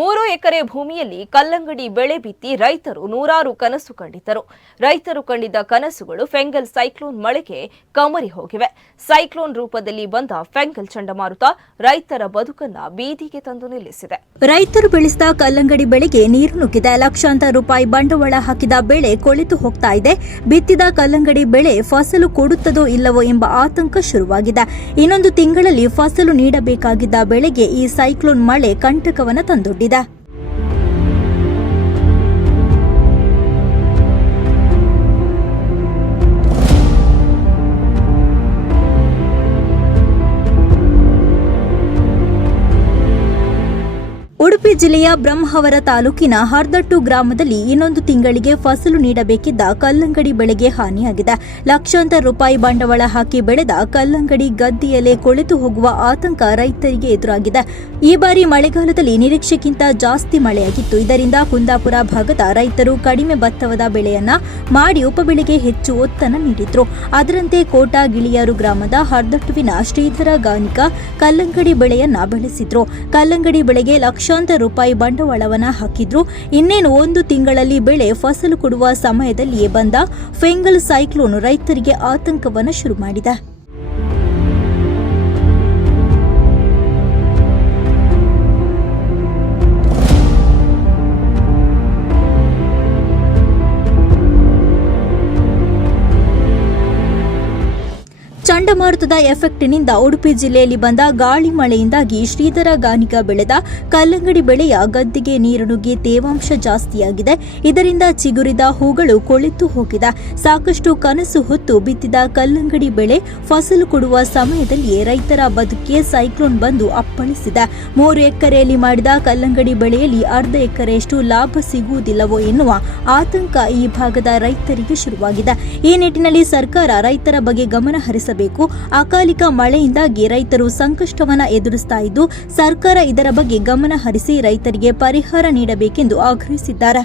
3 ಎಕರೆ ಭೂಮಿಯಲ್ಲಿ ಕಲ್ಲಂಗಡಿ ಬೆಳೆ ಬಿತ್ತಿ ರೈತರು ನೂರಾರು ಕನಸು ಕಂಡಿದ್ದರು. ರೈತರು ಕಂಡಿದ್ದ ಕನಸುಗಳು ಫೆಂಗಲ್ ಸೈಕ್ಲೋನ್ ಮಳೆಗೆ ಕಮರಿ ಹೋಗಿವೆ. ಸೈಕ್ಲೋನ್ ರೂಪದಲ್ಲಿ ಬಂದ ಫೆಂಗಲ್ ಚಂಡಮಾರುತ ರೈತರ ಬದುಕನ್ನ ಬೀದಿಗೆ ತಂದು ನಿಲ್ಲಿಸಿದೆ. ರೈತರು ಬೆಳೆಸಿದ ಕಲ್ಲಂಗಡಿ ಬೆಳೆಗೆ ನೀರು ನುಗ್ಗಿದೆ. ಲಕ್ಷಾಂತರ ರೂಪಾಯಿ ಬಂಡವಾಳ ಹಾಕಿದ ಬೆಳೆ ಕೊಳೆತು ಹೋಗ್ತಾ ಇದೆ. ಬಿತ್ತಿದ ಕಲ್ಲಂಗಡಿ ಬೆಳೆ ಫಸಲು ಕೊಡುತ್ತದೋ ಇಲ್ಲವೋ ಎಂಬ ಆತಂಕ ಶುರುವಾಗಿದೆ. ಇನ್ನೊಂದು ತಿಂಗಳಲ್ಲಿ ಫಸಲು ನೀಡಬೇಕಾಗಿದ್ದ ಬೆಳೆಗೆ ಈ ಸೈಕ್ಲೋನ್ ಮಳೆ ಕಂಟಕವನ್ನು ತಂದೊಡ್ಡಿದೆ. ಉಡುಪಿ ಜಿಲ್ಲೆಯ ಬ್ರಹ್ಮಾವರ ತಾಲೂಕಿನ ಹರ್ದಟ್ಟು ಗ್ರಾಮದಲ್ಲಿ ಇನ್ನೊಂದು ತಿಂಗಳಿಗೆ ಫಸಲು ನೀಡಬೇಕಿದ್ದ ಕಲ್ಲಂಗಡಿ ಬೆಳೆಗೆ ಹಾನಿಯಾಗಿದೆ. ಲಕ್ಷಾಂತರ ರೂಪಾಯಿ ಬಂಡವಾಳ ಹಾಕಿ ಬೆಳೆದ ಕಲ್ಲಂಗಡಿ ಗದ್ದೆಯಲ್ಲೇ ಕೊಳೆತು ಹೋಗುವ ಆತಂಕ ರೈತರಿಗೆ ಎದುರಾಗಿದೆ. ಈ ಬಾರಿ ಮಳೆಗಾಲದಲ್ಲಿ ನಿರೀಕ್ಷೆಗಿಂತ ಜಾಸ್ತಿ ಮಳೆಯಾಗಿತ್ತು. ಇದರಿಂದ ಕುಂದಾಪುರ ಭಾಗದ ರೈತರು ಕಡಿಮೆ ಭತ್ತದ ಬೆಳೆಯನ್ನ ಮಾಡಿ ಉಪಬೆಳೆಗೆ ಹೆಚ್ಚು ಒತ್ತನ್ನು ನೀಡಿದ್ರು. ಅದರಂತೆ ಕೋಟಾ ಗಿಳಿಯಾರು ಗ್ರಾಮದ ಹರ್ದಟ್ಟುವಿನ ಶ್ರೀಧರ ಗಾನಿಕ ಕಲ್ಲಂಗಡಿ ಬೆಳೆಯನ್ನ ಬೆಳೆಸಿದ್ರು. ಕಲ್ಲಂಗಡಿ ಬೆಳೆಗೆ ಲಕ್ಷಾಂತರ ರೂಪಾಯಿ ಬಂಡವಾಳವನ್ನ ಹಾಕಿದ್ರು. ಇನ್ನೇನು ಒಂದು ತಿಂಗಳಲ್ಲಿ ಬೆಳೆ ಫಸಲು ಕೊಡುವ ಸಮಯದಲ್ಲಿಯೇ ಬಂದ ಫೆಂಗಲ್ ಸೈಕ್ಲೋನ್ ರೈತರಿಗೆ ಆತಂಕವನ್ನು ಶುರು ಮಾಡಿದೆ. ಚಂಡಮಾರುತದ ಎಫೆಕ್ಟ್ನಿಂದ ಉಡುಪಿ ಜಿಲ್ಲೆಯಲ್ಲಿ ಬಂದ ಗಾಳಿ ಮಳೆಯಿಂದಾಗಿ ಶ್ರೀಧರ ಗಾನಿಗ ಬೆಳೆದ ಕಲ್ಲಂಗಡಿ ಬೆಳೆಯ ಗದ್ದೆಗೆ ನೀರು ನುಗ್ಗಿ ತೇವಾಂಶ ಜಾಸ್ತಿಯಾಗಿದೆ. ಇದರಿಂದ ಚಿಗುರಿದ ಹೂಗಳು ಕೊಳೆತು ಹೋಗಿದೆ. ಸಾಕಷ್ಟು ಕನಸು ಹೊತ್ತು ಬಿತ್ತಿದ ಕಲ್ಲಂಗಡಿ ಬೆಳೆ ಫಸಲು ಕೊಡುವ ಸಮಯದಲ್ಲಿಯೇ ರೈತರ ಬದುಕಿಗೆ ಸೈಕ್ಲೋನ್ ಬಂದು ಅಪ್ಪಳಿಸಿದೆ. 3 ಎಕರೆಯಲ್ಲಿ ಮಾಡಿದ ಕಲ್ಲಂಗಡಿ ಬೆಳೆಯಲ್ಲಿ ಅರ್ಧ ಎಕರೆಯಷ್ಟು ಲಾಭ ಸಿಗುವುದಿಲ್ಲವೋ ಎನ್ನುವ ಆತಂಕ ಈ ಭಾಗದ ರೈತರಿಗೆ ಶುರುವಾಗಿದೆ. ಈ ನಿಟ್ಟಿನಲ್ಲಿ ಸರ್ಕಾರ ರೈತರ ಬಗ್ಗೆ ಗಮನ ಹರಿಸಬೇಕು. ಅಕಾಲಿಕ ಮಳೆಯಿಂದಾಗಿ ರೈತರು ಸಂಕಷ್ಟವನ್ನ ಎದುರಿಸ್ತಾ ಇದ್ದು, ಸರ್ಕಾರ ಇದರ ಬಗ್ಗೆ ಗಮನ ಹರಿಸಿ ರೈತರಿಗೆ ಪರಿಹಾರ ನೀಡಬೇಕೆಂದು ಆಗ್ರಹಿಸಿದ್ದಾರೆ.